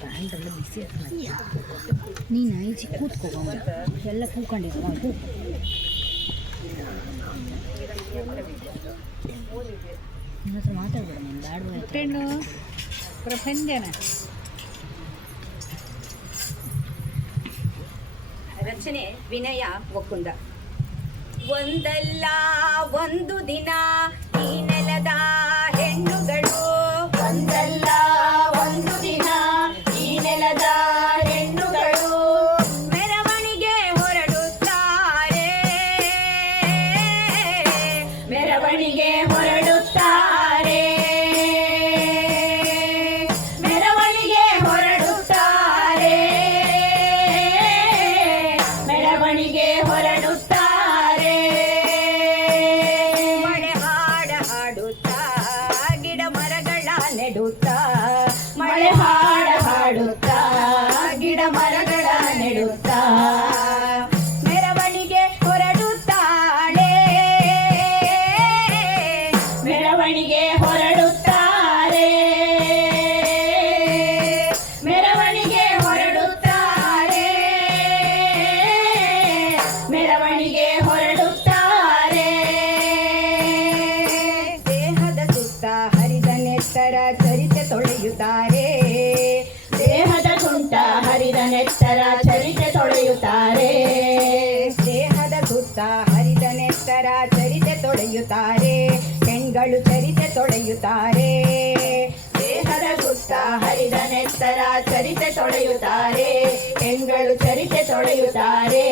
ಪ್ಯಾಂಟೆಲ್ಲ ಬಿಸಿ ನೀನು ಈಚೆ ಕೂತ್ಕೋ ಎಲ್ಲ ಕೂತ್ಕೊಂಡಿರೋ ನನ್ನ ಹತ್ರ ಮಾತಾಡ್ಬೇಡ ನೀನು ಬ್ಯಾಡ ಪ್ರಪಂಚನ ರಚನೆ ವಿನಯ ಒಕ್ಕುಂದ. ಒಂದಲ್ಲ ಒಂದು ದಿನ ಈ ನೆಲದ ಹೆಣ್ಣುಗಳು, ಒಂದಲ್ಲ ಒಂದು ದಿನ ಈ ನೆಲದ ಹೆಣ್ಣುಗಳು ಮೆರವಣಿಗೆ ಹೊರಡುತ್ತಾರೆ, ಮೆರವಣಿಗೆ ಹೊರಡುತ್ತಾರೆ, ಮೆರವಣಿಗೆ ಹೊರಡುತ್ತಾರೆ, ಮೆರವಣಿಗೆ ಹೊರಡುತ್ತಾರೆ. ಮಳೆ ಹಾಡ ಹಾಡುತ್ತಾ ಗಿಡ ಮರಗಳ ನೆಡುತ್ತಾ, ಮಳೆ ಹಾಡ ಹಾಡುತ್ತಾ ಗಿಡ ಮರಗಳ ನೆಡುತ್ತಾ ಮೆರವಣಿಗೆ ಹೊರಡುತ್ತಾಳೆ, ಮೆರವಣಿಗೆ ಹೊರಡುತ್ತಾರೆ, ಮೆರವಣಿಗೆ ಹೊರಡುತ್ತಾರೆ, ಮೆರವಣಿಗೆ ಹೊರಡುತ್ತಾರೆ. ದೇಹದ ಸುತ್ತ ಹರಿದ ನೆತ್ತರ ಚರಿತೆ ತೊಳೆಯುತ್ತಾರೆ, ದೇಹದ ಸುಂಟ ಹರಿದ ನೆತ್ತರ ಚರಿತೆ ತೊಳೆಯುತ್ತಾರೆ, ದೇಹದ ಸುತ್ತ ಹರಿದ ನೆತ್ತರ ಚರಿತೆ ತೊಳೆಯುತ್ತಾರೆ, ಹೆಣ್ಗಳು ಚರಿತೆ ತೊಳೆಯುತ್ತಾರೆ, ದೇಹದ ಸುತ್ತ ಹರಿದ ನೆತ್ತರ ಚರಿತೆ ತೊಳೆಯುತ್ತಾರೆ, ಹೆಣ್ಗಳು ಚರಿತೆ ತೊಳೆಯುತ್ತಾರೆ.